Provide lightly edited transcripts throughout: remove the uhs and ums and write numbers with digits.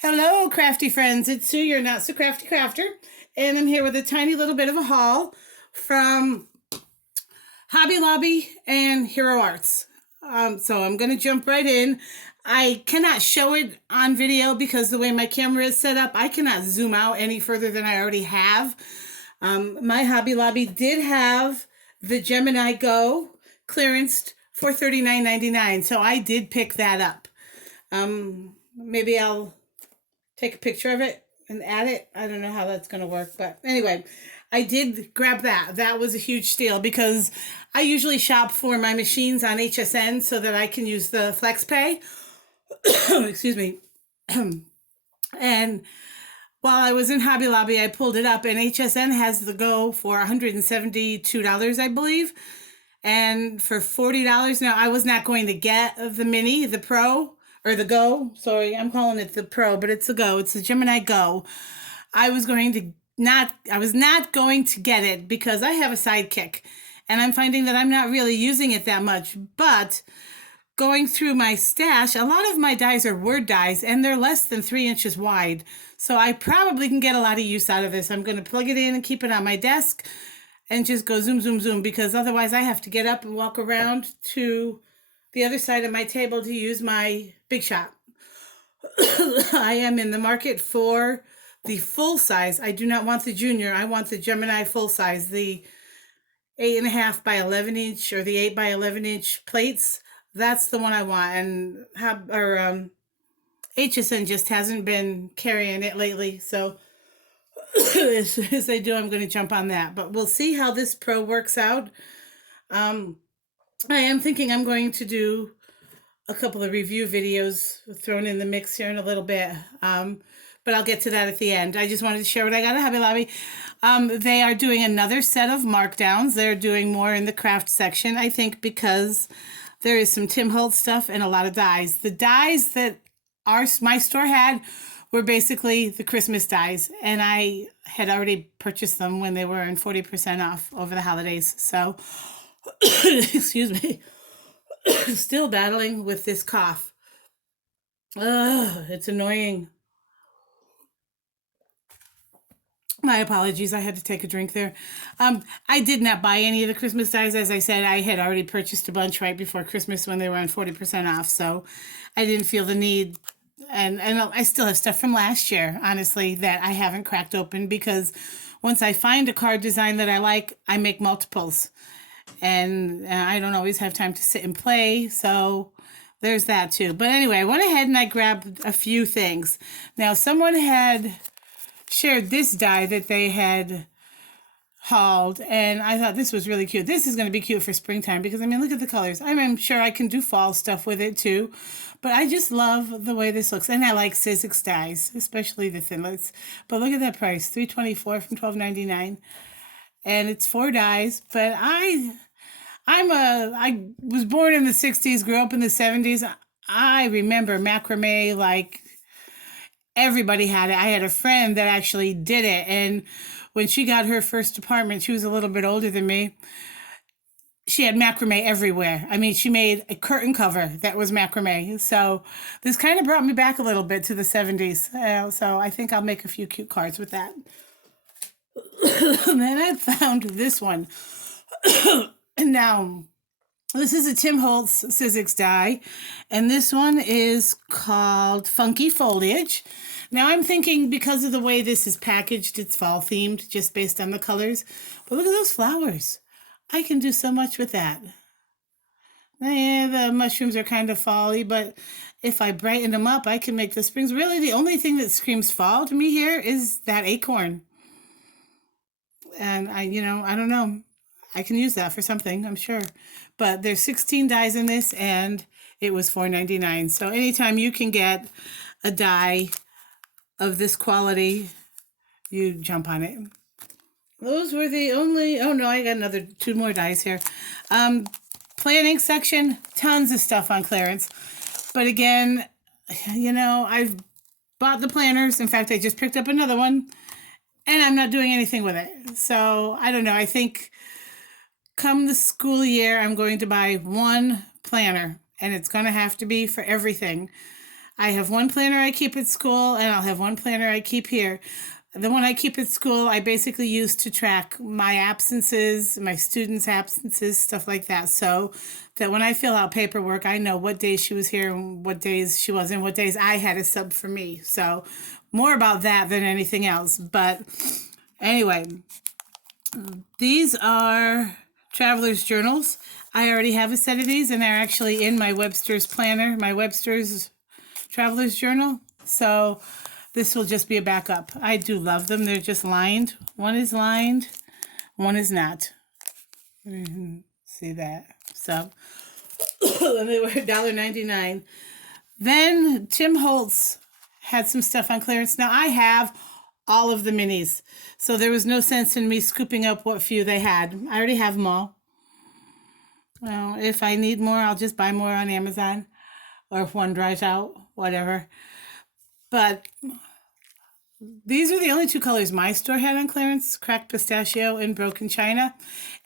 Hello, crafty friends. It's Sue, your not so crafty crafter, and I'm here with a tiny little bit of a haul from Hobby Lobby and Hero Arts. So I'm going to jump right in. I cannot show it on video because the way my camera is set up, I cannot zoom out any further than I already have. My Hobby Lobby did have the Gemini Go clearanced for $39.99, so I did pick that up. Maybe I'll take a picture of it and add it. I don't know how that's going to work, but anyway, I did grab that. That was a huge steal because I usually shop for my machines on HSN so that I can use the FlexPay. Excuse me. And while I was in Hobby Lobby, I pulled it up, and HSN has the Go for $172, I believe. And for $40, now I was not going to get the Mini, the Pro, or the Go. Sorry, I'm calling it the Pro, but it's the Go. It's the Gemini Go. I was not going to get it because I have a Sidekick, and I'm finding that I'm not really using it that much. But going through my stash, a lot of my dies are word dies, and they're less than 3 inches wide. So I probably can get a lot of use out of this. I'm going to plug it in and keep it on my desk and just go zoom, zoom, zoom, because otherwise I have to get up and walk around to the other side of my table to use my Big Shot. I am in the market for the full size. I do not want the junior. I want the Gemini full size, the 8.5 by 11 inch or the 8 by 11 inch plates. That's the one I want. And HSN just hasn't been carrying it lately. So as soon as they do, I'm going to jump on that. But we'll see how this Pro works out. I am thinking I'm going to do a couple of review videos thrown in the mix here in a little bit. But I'll get to that at the end. I just wanted to share what I got at Hobby Lobby. They are doing another set of markdowns. They're doing more in the craft section, I think, because there is some Tim Holtz stuff and a lot of dies. The dies that my store had were basically the Christmas dies, and I had already purchased them when they were in 40% off over the holidays. So, excuse me, still battling with this cough. It's annoying. My apologies. I had to take a drink there. I did not buy any of the Christmas dies. As I said, I had already purchased a bunch right before Christmas when they were on 40% off. So I didn't feel the need. And I still have stuff from last year, honestly, that I haven't cracked open because once I find a card design that I like, I make multiples. And I don't always have time to sit and play. So there's that too. But anyway, I went ahead and I grabbed a few things. Now, someone had shared this die that they had hauled, and I thought this was really cute. This is going to be cute for springtime because, I mean, look at the colors. I'm sure I can do fall stuff with it too, but I just love the way this looks, and I like Sizzix dies, especially the thinlets. But look at that price, $3.24 from $12.99, and it's 4 dies. But I was born in the 60s, grew up in the 70s. I remember macrame like everybody had it. I had a friend that actually did it, and when she got her first apartment, she was a little bit older than me. She had macrame everywhere. I mean, she made a curtain cover that was macrame. So this kind of brought me back a little bit to the 70s. So I think I'll make a few cute cards with that. And then I found this one. And now, this is a Tim Holtz Sizzix die, and this one is called Funky Foliage. Now I'm thinking because of the way this is packaged, it's fall themed just based on the colors. But look at those flowers. I can do so much with that. Yeah, the mushrooms are kind of fall-y, but if I brighten them up, I can make the springs. Really, the only thing that screams fall to me here is that acorn. And I don't know. I can use that for something, I'm sure. But there's 16 dies in this, and it was $4.99. So anytime you can get a die of this quality, you jump on it. Those were the only... Oh, no, I got 2 more dies here. Planning section, tons of stuff on clearance. But again, I've bought the planners. In fact, I just picked up another one, and I'm not doing anything with it. So I don't know. I think come the school year, I'm going to buy one planner, and it's going to have to be for everything. I have one planner I keep at school, and I'll have one planner I keep here. The one I keep at school, I basically use to track my absences, my students' absences, stuff like that. So that when I fill out paperwork, I know what days she was here and what days she wasn't, what days I had a sub for me. So more about that than anything else. But anyway, these are traveler's journals. I already have a set of these, and they're actually in my Webster's planner, my Webster's traveler's journal. So this will just be a backup. I do love them. They're just lined. One is lined, one is not. See that? So and they were $1.99. Then Tim Holtz had some stuff on clearance. Now I have all of the minis, so there was no sense in me scooping up what few they had. I already have them all. Well, if I need more, I'll just buy more on Amazon, or if one dries out, whatever. But these are the only two colors my store had on clearance, cracked pistachio and broken china.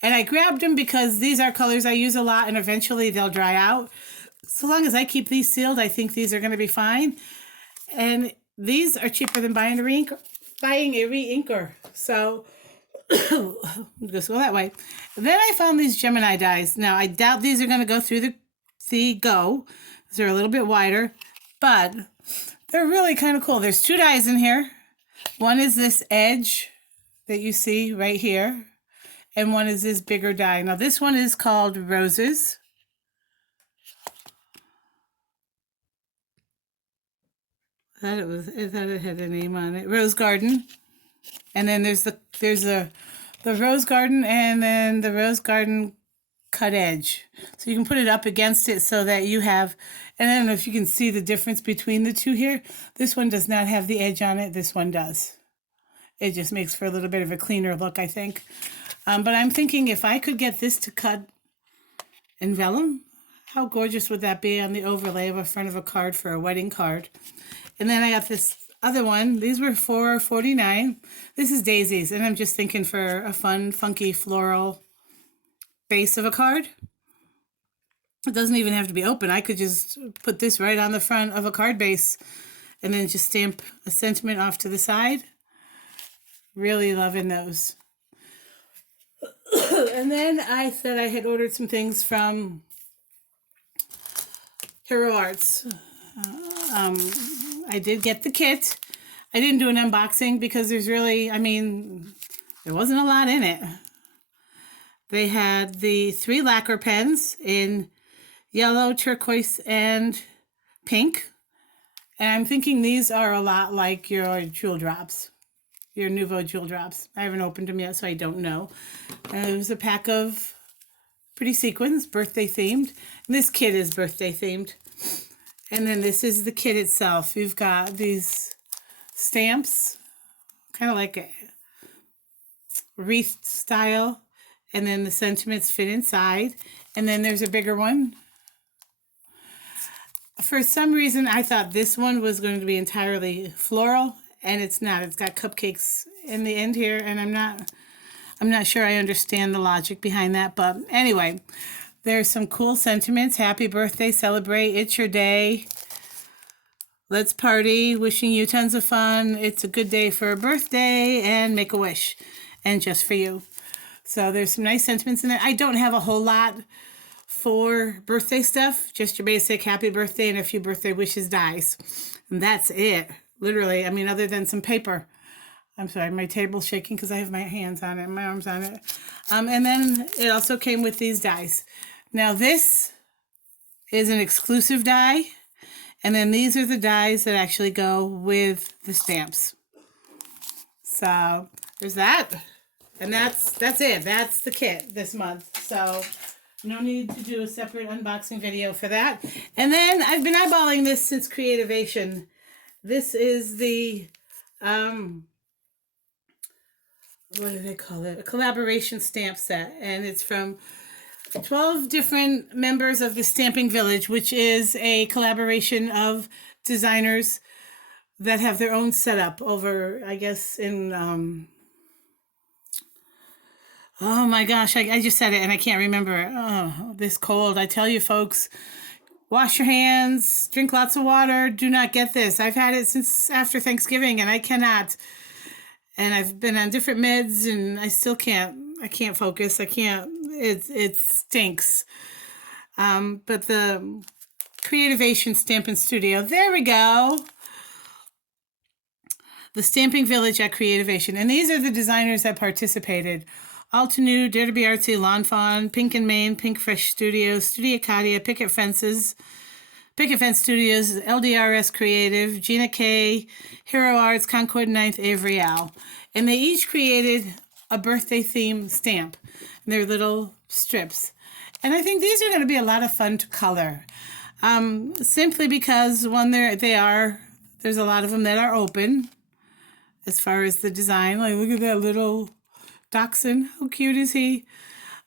And I grabbed them because these are colors I use a lot, and eventually they'll dry out. So long as I keep these sealed, I think these are going to be fine. And these are cheaper than buying a re-inker. So just go that way. Then I found these Gemini dies. Now I doubt these are going to go through the go. They're a little bit wider, but they're really kind of cool. There's two dies in here. One is this edge that you see right here, and one is this bigger die. Now this one is called Roses. I thought it had a name on it. Rose Garden. And then there's the Rose Garden, and then the Rose Garden cut edge. So you can put it up against it so that you have, and I don't know if you can see the difference between the two here. This one does not have the edge on it. This one does. It just makes for a little bit of a cleaner look, I think. But I'm thinking if I could get this to cut in vellum, how gorgeous would that be on the overlay of a front of a card for a wedding card? And then I got this other one. These were $4.49. This is Daisies, and I'm just thinking for a fun, funky, floral base of a card. It doesn't even have to be open. I could just put this right on the front of a card base and then just stamp a sentiment off to the side. Really loving those. And then I said I had ordered some things from Hero Arts. I did get the kit. I didn't do an unboxing because there's really, there wasn't a lot in it. They had the 3 lacquer pens in yellow, turquoise, and pink. And I'm thinking these are a lot like your jewel drops, your Nuvo jewel drops. I haven't opened them yet, so I don't know. It was a pack of pretty sequins, birthday themed. And this kit is birthday themed. And then this is the kit itself. You've got these stamps, kind of like a wreath style. And then the sentiments fit inside. And then there's a bigger one. For some reason, I thought this one was going to be entirely floral, and it's not. It's got cupcakes in the end here, and I'm not sure I understand the logic behind that. But anyway, there's some cool sentiments. Happy birthday, celebrate, it's your day. Let's party, wishing you tons of fun. It's a good day for a birthday, and make a wish, and just for you. So there's some nice sentiments in there. I don't have a whole lot for birthday stuff, just your basic happy birthday and a few birthday wishes dies. And that's it. Literally, other than some paper. I'm sorry, my table's shaking because I have my hands on it, my arms on it. And then it also came with these dies. Now this is an exclusive die. And then these are the dies that actually go with the stamps. So there's that. And that's it. That's the kit this month. So no need to do a separate unboxing video for that. And then I've been eyeballing this since Creativation. This is the, what do they call it? A collaboration stamp set. And it's from 12 different members of the Stamping Village, which is a collaboration of designers that have their own setup over, I guess, in, oh my gosh, I just said it and I can't remember. Oh, this cold. I tell you, folks, wash your hands, drink lots of water. Do not get this. I've had it since after Thanksgiving and I cannot. And I've been on different meds and I still can't. I can't focus. I can't. It stinks. But the Creativation Stampin' Studio. There we go. The Stamping Village at Creativation. And these are the designers that participated. Altenew, Dare to Be Artsy, Lawn Fawn, Pink and Maine, Pink Fresh Studios, Studio Acadia, Picket Fence Studios, LDRS Creative, Gina K, Hero Arts, Concord 9th, Avery Al. And they each created a birthday theme stamp. And they're little strips. And I think these are going to be a lot of fun to color. Simply because, one, there's a lot of them that are open as far as the design. Like, look at that little dachshund. How cute is he?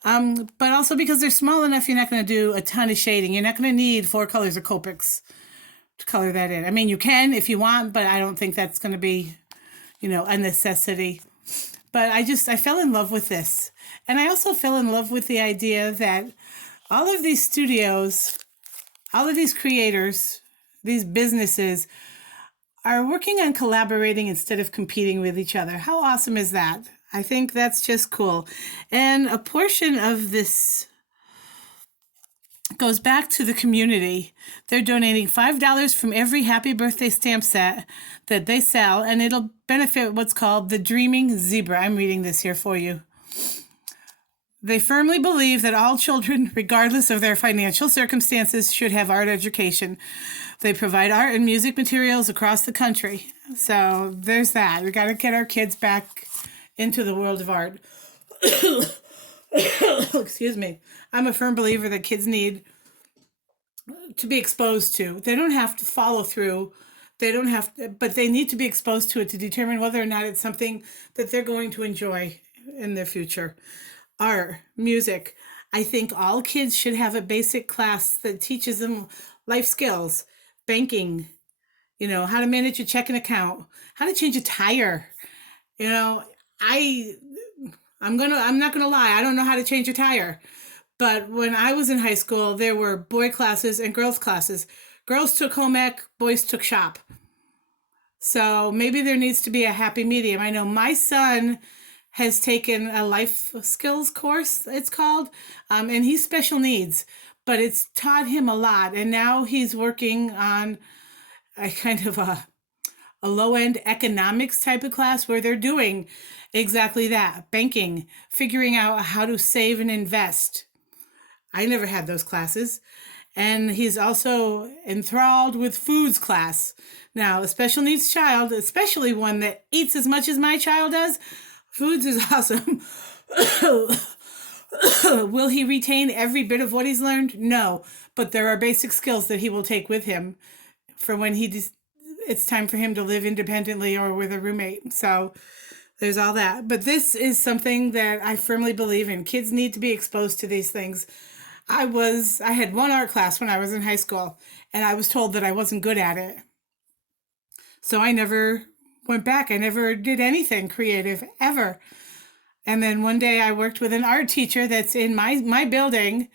But also because they're small enough, you're not going to do a ton of shading. You're not going to need 4 colors of Copics to color that in. I mean, you can if you want, but I don't think that's going to be, a necessity. But I fell in love with this. And I also fell in love with the idea that all of these studios, all of these creators, these businesses are working on collaborating instead of competing with each other. How awesome is that? I think that's just cool. And a portion of this goes back to the community. They're donating $5 from every Happy Birthday stamp set that they sell, and it'll benefit what's called the Dreaming Zebra. I'm reading this here for you. They firmly believe that all children, regardless of their financial circumstances, should have art education. They provide art and music materials across the country. So there's that. We got to get our kids back into the world of art. Excuse me. I'm a firm believer that kids need to be exposed to. They don't have to follow through. They don't have to, but they need to be exposed to it to determine whether or not it's something that they're going to enjoy in their future. Art, music. I think all kids should have a basic class that teaches them life skills, banking, how to manage a checking account, how to change a tire. I'm not gonna lie, I don't know how to change a tire. But when I was in high school, there were boy classes and girls classes. Girls took home ec, boys took shop. So maybe there needs to be a happy medium. I know my son has taken a life skills course, it's called, and he's special needs, but it's taught him a lot. And now he's working on a kind of a low-end economics type of class where they're doing exactly that, banking, figuring out how to save and invest. I never had those classes. And he's also enthralled with foods class. Now, a special needs child, especially one that eats as much as my child does, foods is awesome. Will he retain every bit of what he's learned? No, but there are basic skills that he will take with him for when it's time for him to live independently or with a roommate. So there's all that. But this is something that I firmly believe in. Kids need to be exposed to these things. I had one art class when I was in high school, and I was told that I wasn't good at it. So I never went back. I never did anything creative ever. And then one day I worked with an art teacher that's in my building.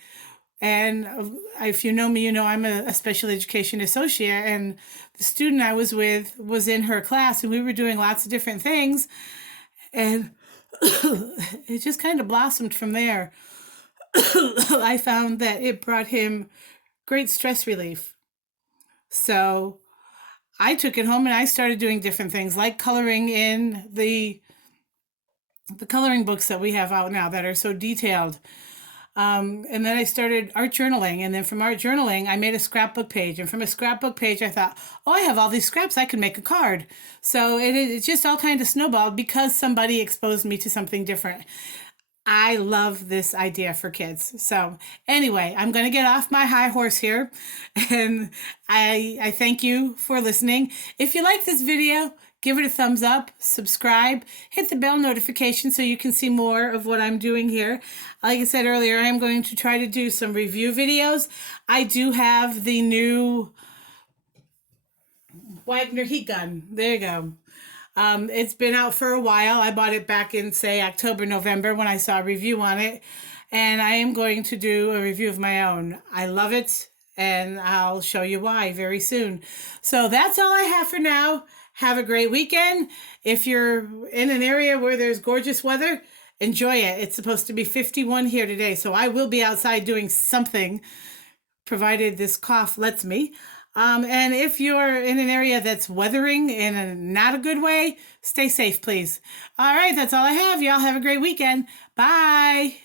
And if you know me, you know I'm a special education associate. And the student I was with was in her class, and we were doing lots of different things. And it just kind of blossomed from there. I found that it brought him great stress relief. So I took it home and I started doing different things like coloring in the coloring books that we have out now that are so detailed. And then I started art journaling. And then from art journaling, I made a scrapbook page. And from a scrapbook page, I thought, oh, I have all these scraps. I can make a card. So it just all kind of snowballed because somebody exposed me to something different. I love this idea for kids. So anyway, I'm going to get off my high horse here. And I thank you for listening. If you like this video, give it a thumbs up, subscribe, hit the bell notification so you can see more of what I'm doing here. Like I said earlier, I'm going to try to do some review videos. I do have the new Wagner heat gun. There you go. It's been out for a while. I bought it back in, say, October, November when I saw a review on it. And I am going to do a review of my own. I love it. and I'll show you why very soon. So that's all I have for now. Have a great weekend. If you're in an area where there's gorgeous weather, enjoy it. It's supposed to be 51 here today, so I will be outside doing something, provided this cough lets me. And if you're in an area that's weathering in a not a good way, stay safe, please. All right, that's all I have. Y'all have a great weekend. Bye.